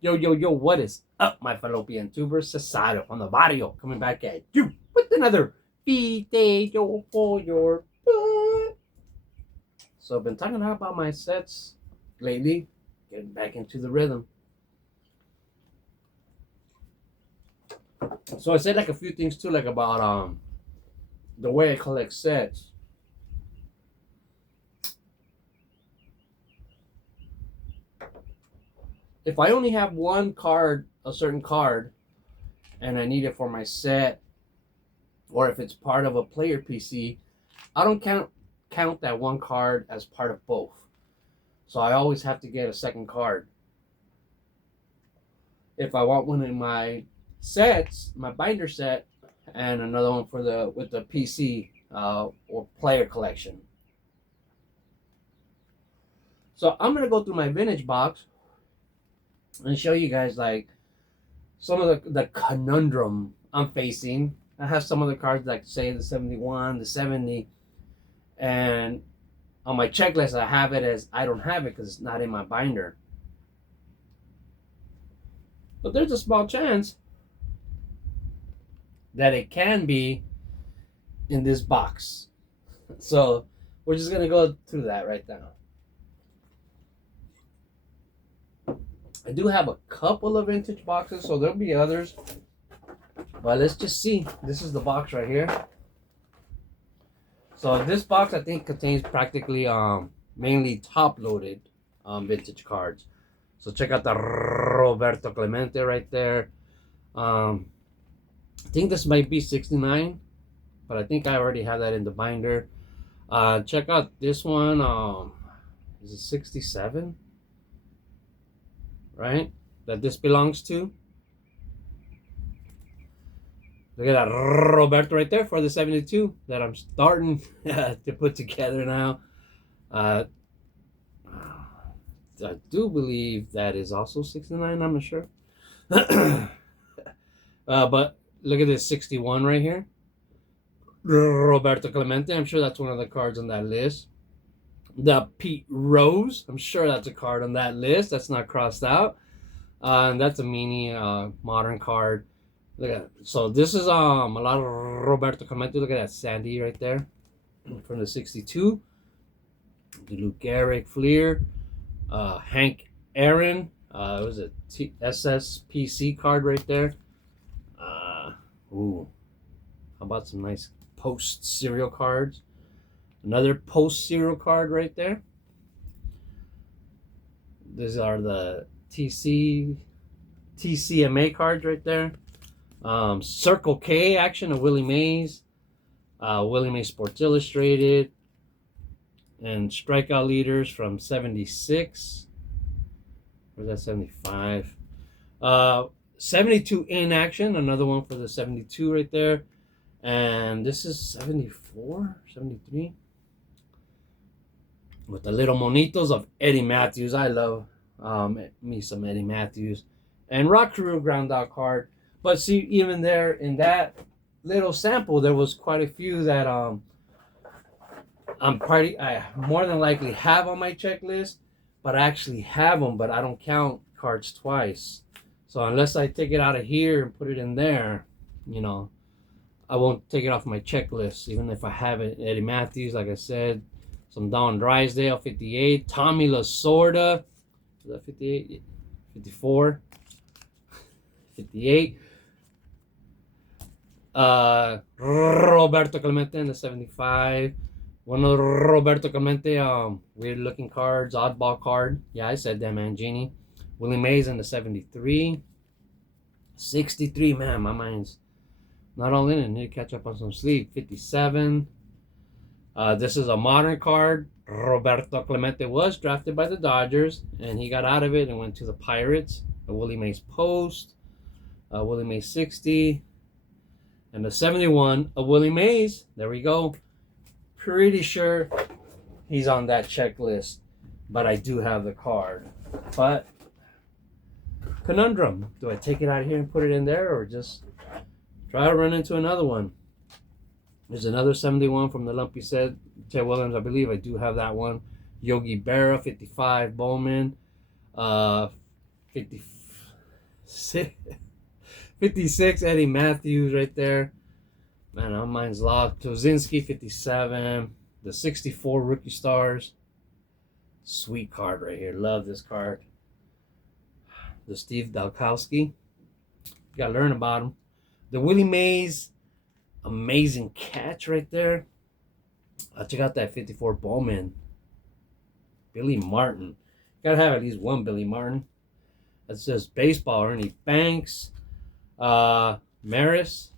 Yo, yo, yo, what is up, my fallopian tubers? Cesaro on the barrio, coming back at you with another video for your butt. So I've been talking about my sets lately, getting back into the rhythm. So I said like a few things too, like about the way I collect sets. If I only have one card, a certain card, and I need it for my set, or if it's part of a player PC, I don't count that one card as part of both. So I always have to get a second card. If I want one in my sets, my binder set, and another one for the PC or player collection. So I'm gonna go through my vintage box and show you guys like some of the conundrum I'm facing. I have some of the cards like say the 71, the 70, and on my checklist I have it as I don't have it because it's not in my binder. But there's a small chance that it can be in this box. So we're just gonna go through that right now. I do have a couple of vintage boxes, so there'll be others. But let's just see. This is the box right here. So this box I think contains practically mainly top-loaded vintage cards. So check out the Roberto Clemente right there. I think this might be 69, but I think I already have that in the binder. Check out this one. Is it 67? Right? That this belongs to. Look at that Roberto right there for the 72 that I'm starting to put together now. I do believe that is also 69. I'm not sure. But look at this 61 right here. Roberto Clemente. I'm sure that's one of the cards on that list. The Pete Rose. I'm sure that's a card on that list. That's not crossed out. And that's a mini modern card. Look at it. So this is a lot of Roberto Clemente. Look at that Sandy right there from the 62. The Luke Eric Fleer. Hank Aaron. It was a SSPC card right there. Ooh. How about some nice post serial cards? Another post serial card right there. These are the TCMA cards right there. Circle K action of Willie Mays. Willie Mays Sports Illustrated. And strikeout leaders from 76. Where's that 75? 72 in action. Another one for the 72 right there. And this is 74, 73. With the little monitos of Eddie Matthews. I love me some Eddie Matthews. And Rock Crew ground out card. But see, even there in that little sample, there was quite a few that I more than likely have on my checklist, but I actually have them, but I don't count cards twice. So unless I take it out of here and put it in there, you know, I won't take it off my checklist, even if I have it. Eddie Matthews, like I said, some Don Drysdale, 58, Tommy Lasorda, is that 58? 54, 58. Roberto Clemente in the 75. One of the Roberto Clemente weird looking cards, oddball card. Yeah, I said that, man. Genie. Willie Mays in the 73. 63, man, my mind's not all in it. Need to catch up on some sleep. 57. This is a modern card. Roberto Clemente was drafted by the Dodgers, and he got out of it and went to the Pirates. A Willie Mays post. Willie Mays 60. And the 71 of Willie Mays. There we go. Pretty sure he's on that checklist, but I do have the card. But conundrum: do I take it out of here and put it in there, or just try to run into another one? There's another 71 from the Lumpy set. Ted Williams, I believe I do have that one. Yogi Berra, 55 Bowman, 50. 56, Eddie Matthews right there. Man, mine's locked. Tozinski, 57. The 64 rookie stars. Sweet card right here. Love this card. The Steve Dalkowski. You gotta learn about him. The Willie Mays. Amazing catch right there. Check out that 54 Bowman. Billy Martin. Gotta have at least one Billy Martin. That's just baseball. Ernie Banks. Maris.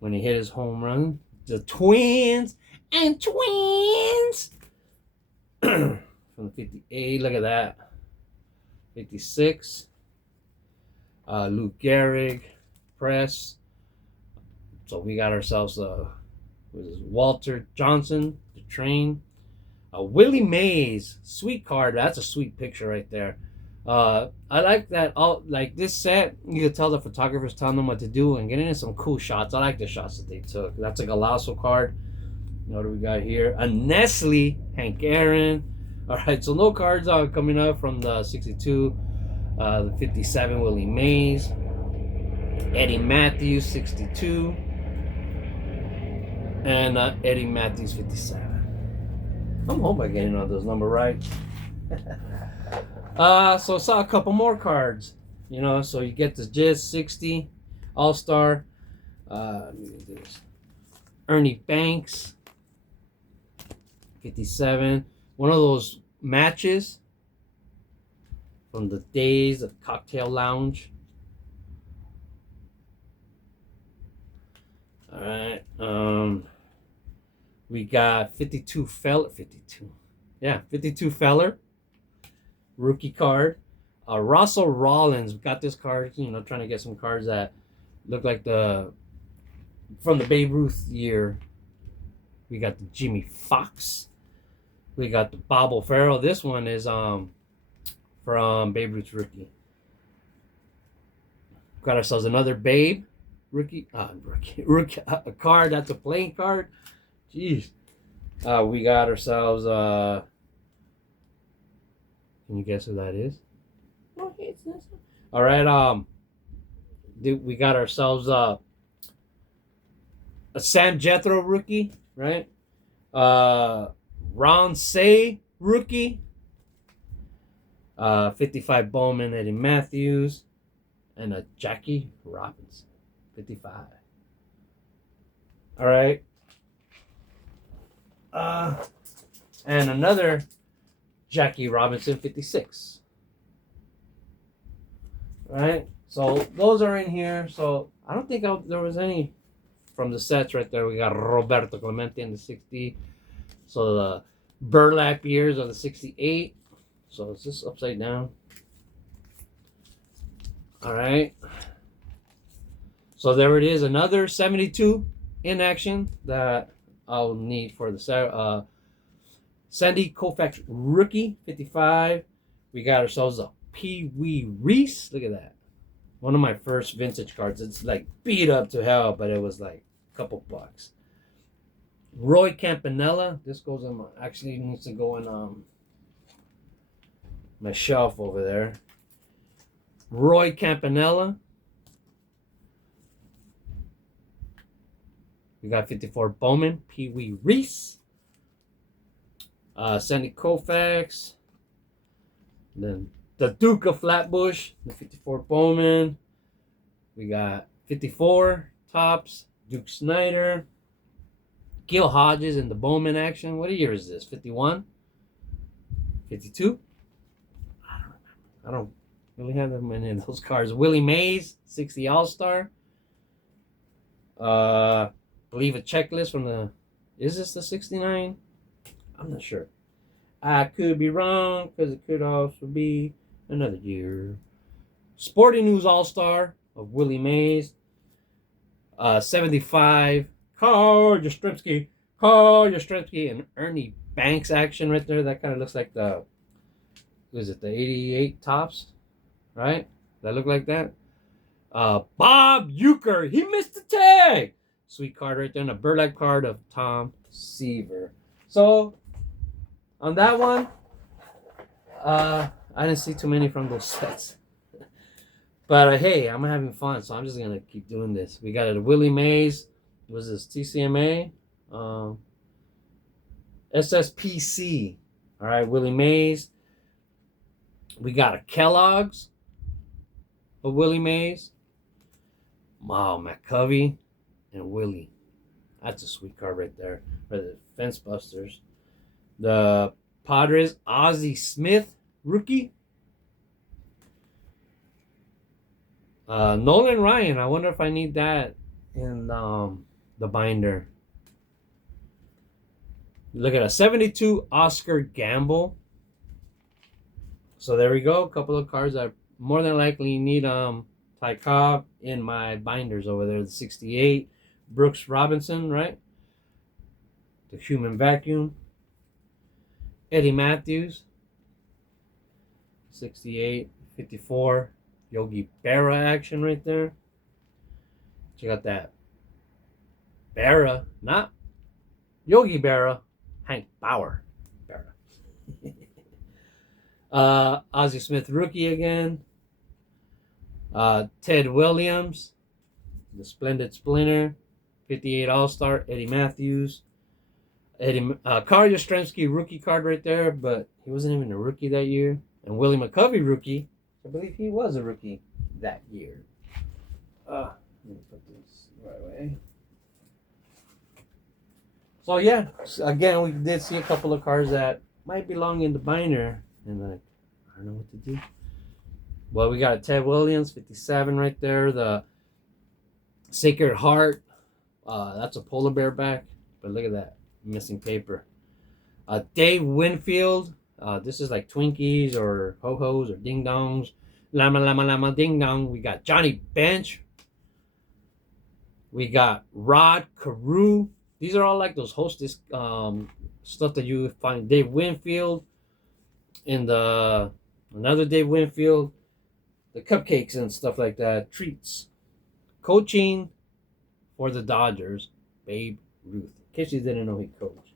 When he hit his home run. The Twins. And Twins. From the 58. Look at that. 56. Lou Gehrig. Press. So we got ourselves Walter Johnson, the train. Willie Mays, sweet card. That's a sweet picture right there. I like that. Like this set, you can tell the photographers telling them what to do and getting in some cool shots. I like the shots that they took. That's a Galasso card. What do we got here? A Nestle, Hank Aaron. All right, so no cards coming up from the 62, the 57 Willie Mays, Eddie Matthews 62. And Eddie Matthews 57. I'm hoping I'm getting all those numbers right. So I saw a couple more cards. You know, so you get the Jizz 60 All-Star. Let me do this. Ernie Banks 57. One of those matches from the days of Cocktail Lounge. All right. We got 52 Feller. Rookie card. Russell Rollins. We got this card, you know, trying to get some cards that look like from the Babe Ruth year. We got the Jimmy Fox. We got the Bob O'Farrell. This one is from Babe Ruth's rookie. Got ourselves another Babe rookie a card. That's a playing card. Jeez. We got ourselves can you guess who that is? No, it's this one. All right, we got ourselves a Sam Jethro rookie, right? Ron Say rookie. 55 Bowman, Eddie Matthews, and a Jackie Robinson. 55. All right. And another Jackie Robinson, 56. All right. So those are in here. So I don't think there was any from the sets right there. We got Roberto Clemente in the 60. So the burlap years of the 68. So is this upside down? All right. So there it is, another 72 in action that I'll need for the Sandy Koufax rookie, 55. We got ourselves a Pee Wee Reese. Look at that. One of my first vintage cards. It's like beat up to hell, but it was like a couple bucks. Roy Campanella. This goes in actually needs to go in my shelf over there. Roy Campanella. We got 54 Bowman, Pee Wee Reese, Sandy Koufax, then the Duke of Flatbush, the 54 Bowman. We got 54 Topps, Duke Snyder, Gil Hodges in the Bowman action. What year is this? 51? 52? I don't remember. I don't really have that many of those cards. Willie Mays, 60 All-Star. Believe a checklist from is this the 69? I'm not sure. I could be wrong because it could also be another year. Sporting News All-Star of Willie Mays. 75 Carl Yastrzemski, and Ernie Banks action right there. That kind of looks like the 88 Topps, right? That look like that? Bob Uecker, he missed the tag. Sweet card right there, and a burlap card of Tom Seaver. So, on that one, I didn't see too many from those sets. But hey, I'm having fun, so I'm just gonna keep doing this. We got a Willie Mays. Was this TCMA? Um, SSPC. All right, Willie Mays. We got a Kellogg's of Willie Mays. Wow, McCovey and Willie. That's a sweet card right there for the Fence Busters. The Padres, Ozzie Smith, rookie. Nolan Ryan. I wonder if I need that in the binder. Look at a 72 Oscar Gamble. So there we go. A couple of cards that more than likely need Ty Cobb in my binders over there. The 68 Brooks Robinson, right? The Human Vacuum. Eddie Matthews. 68, 54. Yogi Berra action right there. Check out that. Berra, not Yogi Berra, Hank Bauer Berra. Ozzie Smith rookie again. Ted Williams, the Splendid Splinter, 58 All-Star, Eddie Matthews. Carl Yastrzemski rookie card right there, but he wasn't even a rookie that year. And Willie McCovey rookie. I believe he was a rookie that year. Let me put this the right way. So yeah, again, we did see a couple of cards that might belong in the binder, and I don't know what to do. Well, we got a Ted Williams, 57 right there. The Sacred Heart, that's a polar bear back, but look at that, missing paper. Dave Winfield, this is like Twinkies or Ho-Hos or Ding Dongs. Lama, lama, lama, ding dong. We got Johnny Bench. We got Rod Carew. These are all like those Hostess stuff that you find. Dave Winfield in the another Dave Winfield, the cupcakes and stuff like that. Treats. Coaching for the Dodgers, Babe Ruth. In case you didn't know he coached.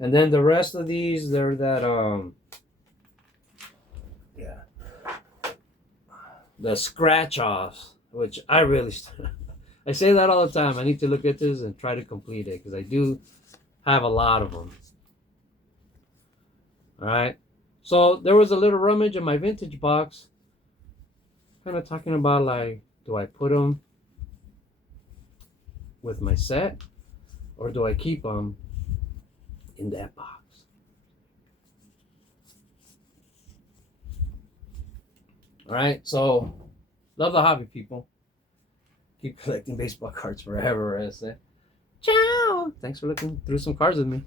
And then the rest of these, they're that the scratch offs, which I really I say that all the time. I need to look at this and try to complete it because I do have a lot of them. All right. So there was a little rummage in my vintage box. Kind of talking about like, do I put them with my set or do I keep them in that box? All right. So love the hobby, people. Keep collecting baseball cards forever, as I say. Ciao. Thanks for looking through some cards with me.